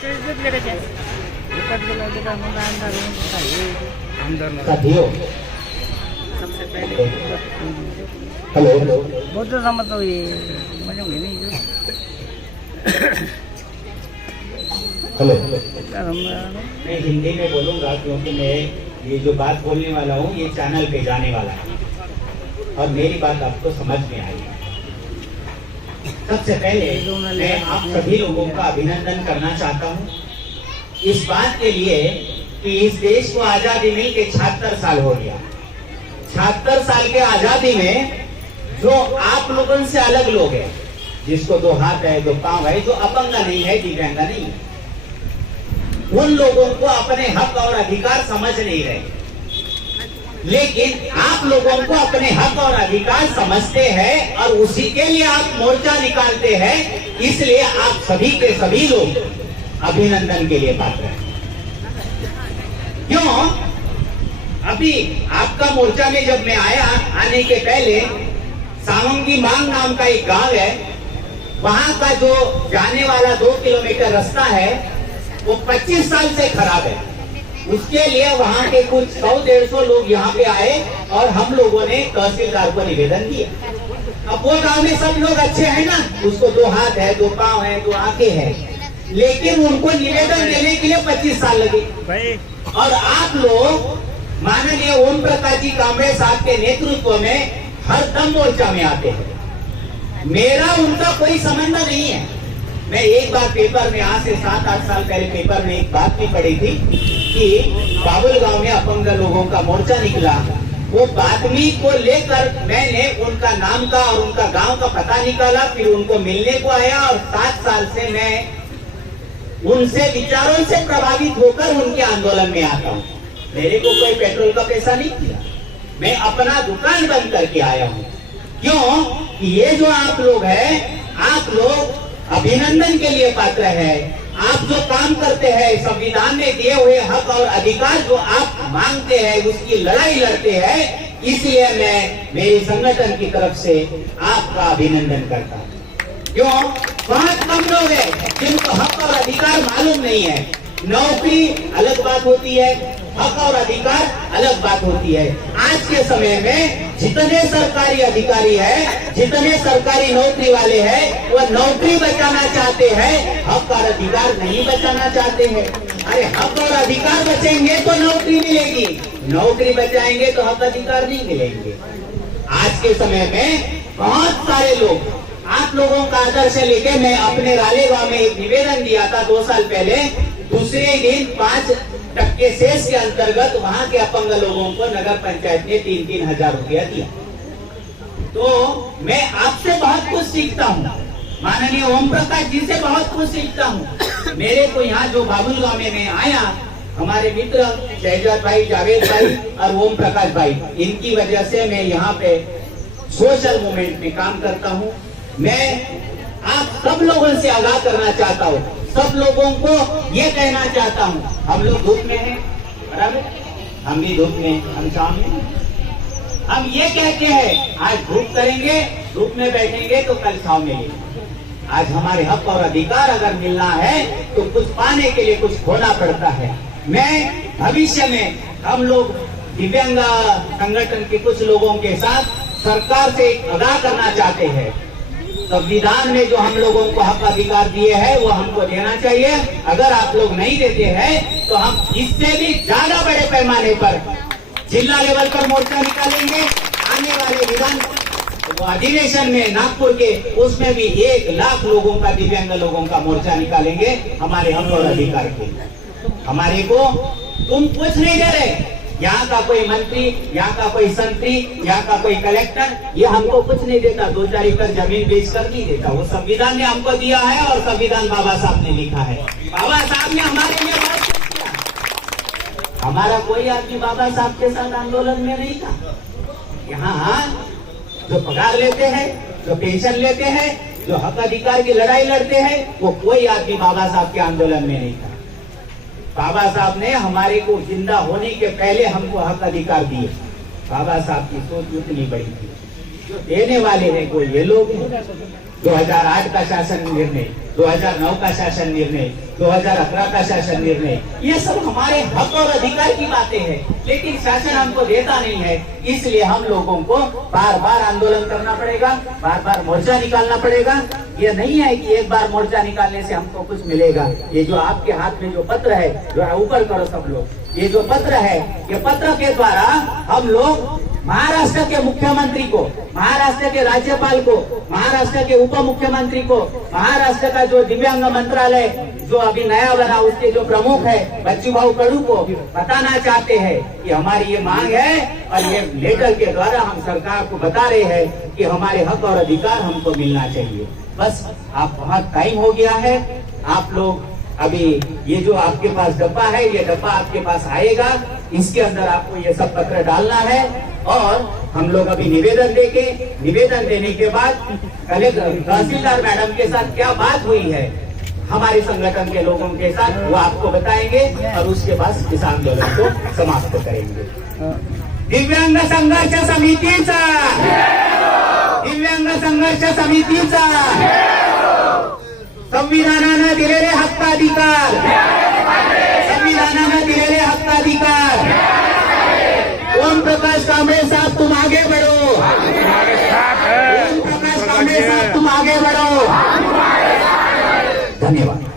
सबसे पहले हेलो बहुत समझ तो ये मजा नहीं हेलो, मैं हिंदी में बोलूंगा क्योंकि मैं ये जो बात बोलने वाला हूँ ये चैनल पे जाने वाला है और मेरी बात आपको समझ में आई। सबसे पहले मैं आप सभी लोगों का अभिनंदन करना चाहता हूँ इस बात के लिए कि इस देश को आजादी मिल के 76 साल हो गया। 76 साल के आजादी में जो आप लोगों से अलग लोग हैं, जिसको 2 हाथ है 2 पांव है, जो अपंगा नहीं है दिव्यांगा नहीं है, उन लोगों को अपने हक और अधिकार समझ नहीं रहे। लेकिन आप लोगों को अपने हक और अधिकार समझते हैं और उसी के लिए आप मोर्चा निकालते हैं, इसलिए आप सभी के सभी लोग अभिनंदन के लिए पात्र हैं। क्यों? अभी आपका मोर्चा में जब मैं आया, आने के पहले सावंगी मांग नाम का एक गांव है, वहां का जो जाने वाला 2 किलोमीटर रास्ता है वो 25 साल से खराब है। उसके लिए वहां के कुछ 100-150 लोग यहाँ पे आए और हम लोगों ने तहसीलदार को निवेदन दिया। अब वो गांव में सब लोग अच्छे हैं ना, उसको 2 हाथ है 2 पांव है 2 आंखें हैं, लेकिन उनको निवेदन देने के लिए 25 साल लगे। और आप लोग माननीय ओम प्रकाश जी कांबळे साहब के नेतृत्व में हर दम मोर्चा में आते हैं। मेरा उनका कोई संबंध नहीं है। मैं एक बार पेपर में आज से 7-8 साल पहले पेपर में एक बात भी पढ़ी थी कि बाबुल गांव में अपंग लोगों का मोर्चा निकला। वो बातमी को लेकर मैंने उनका नाम का और उनका गांव का पता निकाला, फिर उनको मिलने को आया और 7 साल से मैं उनसे विचारों से प्रभावित होकर उनके आंदोलन में आता हूँ। मेरे को कोई पेट्रोल का पैसा नहीं दिया, मैं अपना दुकान बंद करके आया हूँ। क्यों? ये जो आप लोग हैं, आप लोग अभिनंदन के लिए पात्र है। आप जो काम करते हैं, संविधान में दिए हुए हक और अधिकार जो आप मांगते हैं, उसकी लड़ाई लड़ते हैं, इसलिए मैं मेरे संगठन की तरफ से आपका अभिनंदन करता हूँ। क्यों? बहुत कम लोग हैं जिनको हक और अधिकार मालूम नहीं है। नौकरी अलग बात होती है, हक और अधिकार अलग बात होती है। आज के समय में जितने सरकारी अधिकारी हैं, जितने सरकारी नौकरी वाले हैं, वो नौकरी बचाना चाहते हैं, हक और अधिकार नहीं बचाना चाहते हैं। अरे हक और अधिकार बचेंगे तो नौकरी मिलेगी, नौकरी बचाएंगे तो हक अधिकार नहीं मिलेंगे। आज के समय में बहुत सारे लोग आप लोगों का आदर्श लेके मैं अपने रालेगांव में एक निवेदन दिया था 2 साल पहले। दूसरे दिन 5% सेस के अंतर्गत वहां के अपंग लोगों को नगर पंचायत ने 3-3 हजार रुपया दिया। तो मैं आपसे बहुत कुछ सीखता हूँ, माननीय ओम प्रकाश जी से बहुत कुछ सीखता हूँ। मेरे को यहाँ जो बाबुल गांव में मैं आया, हमारे मित्र शहजाद भाई, जावेद भाई और ओम प्रकाश भाई, इनकी वजह से मैं यहाँ पे सोशल मूवमेंट में काम करता हूँ। मैं आप सब लोगों से आगाह करना चाहता हूँ, सब लोगों को ये कहना चाहता हूँ, हम लोग धूप में हैं, बराबर, हम भी धूप में, हम शाम में, हम ये कहते हैं आज धूप करेंगे, धूप में बैठेंगे तो कल छाव मिलेगी। आज हमारे हक और अधिकार अगर मिलना है तो कुछ पाने के लिए कुछ खोना पड़ता है। मैं भविष्य में हम लोग दिव्यांग संगठन के कुछ लोगों के साथ सरकार से आगाह करना चाहते हैं। संविधान में जो हम लोगों को हक अधिकार दिए हैं वो हमको देना चाहिए। अगर आप लोग नहीं देते हैं तो हम इससे भी ज्यादा बड़े पैमाने पर जिला लेवल पर मोर्चा निकालेंगे। आने वाले विधान अधिवेशन में नागपुर के, उसमें भी 1 लाख लोगों का, दिव्यांग लोगों का मोर्चा निकालेंगे हमारे हक और अधिकार के। हमारे को तुम कुछ नहीं दे रहे, यहाँ का कोई मंत्री, यहाँ का कोई संतरी, यहाँ का कोई कलेक्टर, ये हमको कुछ नहीं देता। 2-4 एकड़ जमीन बेच कर नहीं देता। वो संविधान ने हमको दिया है और संविधान बाबा साहब ने लिखा है। बाबा साहब ने हमारे लिए बहुत कुछ किया। हमारा कोई आदमी बाबा साहब के साथ आंदोलन में नहीं था। यहाँ जो पगार लेते हैं, जो पेंशन लेते हैं, जो हक अधिकार की लड़ाई लड़ते हैं, वो कोई आदमी बाबा साहब के आंदोलन में नहीं था। बाबा साहब ने हमारे को जिंदा होने के पहले हमको हक अधिकार दिए। बाबा साहब की सोच उतनी बड़ी थी। जो देने वाले हैं वो ये लोग हैं। 2008 का शासन निर्णय, 2009 का शासन निर्णय, 2011 का शासन निर्णय, ये सब हमारे हक और अधिकार की बातें हैं, लेकिन शासन हमको देता नहीं है। इसलिए हम लोगों को बार बार आंदोलन करना पड़ेगा, बार बार मोर्चा निकालना पड़ेगा। ये नहीं है कि एक बार मोर्चा निकालने से हमको कुछ मिलेगा। ये जो आपके हाथ में जो पत्र है, जो ऊपर करो सब लोग, ये जो पत्र है, ये पत्र के द्वारा हम लोग महाराष्ट्र के मुख्यमंत्री को, महाराष्ट्र के राज्यपाल को, महाराष्ट्र के उप मुख्यमंत्री को, महाराष्ट्र का जो दिव्यांग मंत्रालय जो अभी नया बना उसके जो प्रमुख है बच्चूभाऊ कडू को बताना चाहते हैं कि हमारी ये मांग है, और ये लेटर के द्वारा हम सरकार को बता रहे हैं कि हमारे हक और अधिकार हमको मिलना चाहिए। बस आप बहुत टाइम हो गया है, आप लोग अभी ये जो आपके पास डब्बा है, ये डब्बा आपके पास आएगा, इसके अंदर आपको ये सब पत्र डालना है, और हम लोग अभी निवेदन देने के बाद कलेक्टर तहसीलदार मैडम के साथ क्या बात हुई है हमारे संगठन के लोगों के साथ, वो आपको बताएंगे, और उसके बाद इस आंदोलन को समाप्त करेंगे। दिव्यांग संघर्ष समितीचा, दिव्यांग संघर्ष समितीचा, संविधानानं दिलेले हक्काधिकार, संविधानानं दिलेले हक्काधिकार। ओम प्रकाश कांबळे साहब तुम आगे बढ़ो, ओम प्रकाश कांबळे साहब तुम आगे बढ़ो। धन्यवाद।